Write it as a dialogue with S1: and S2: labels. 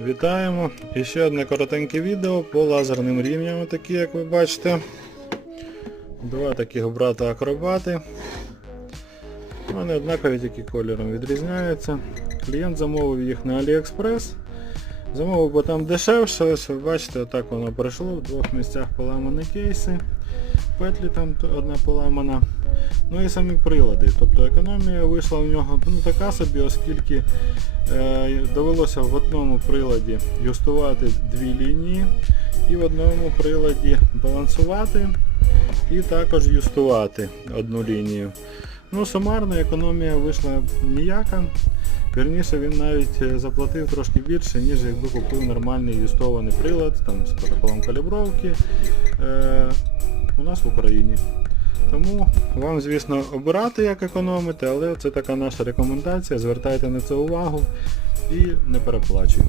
S1: Вітаємо! І ще одне коротеньке відео по лазерним рівням, такі як ви бачите. Два таких брата акробати. Вони однакові, тільки кольором відрізняються. Клієнт замовив їх на AliExpress. Замовив, бо там дешевше, ось ви бачите, отак воно пройшло, в двох місцях поламані кейси. Петлі там одна поламана. Ну і самі прилади. Тобто економія вийшла в нього ну, така собі, оскільки е, довелося в одному приладі юстувати дві лінії і в одному приладі балансувати і також юстувати одну лінію. Ну, сумарно економія вийшла ніяка. Вірніше він навіть е, заплатив трошки більше, ніж якби купив нормальний юстований прилад там, з протоколом калібровки е, у нас в Україні. Тому вам, звісно, обирати, як економити, але це така наша рекомендація. Звертайте на це увагу і не переплачуйте.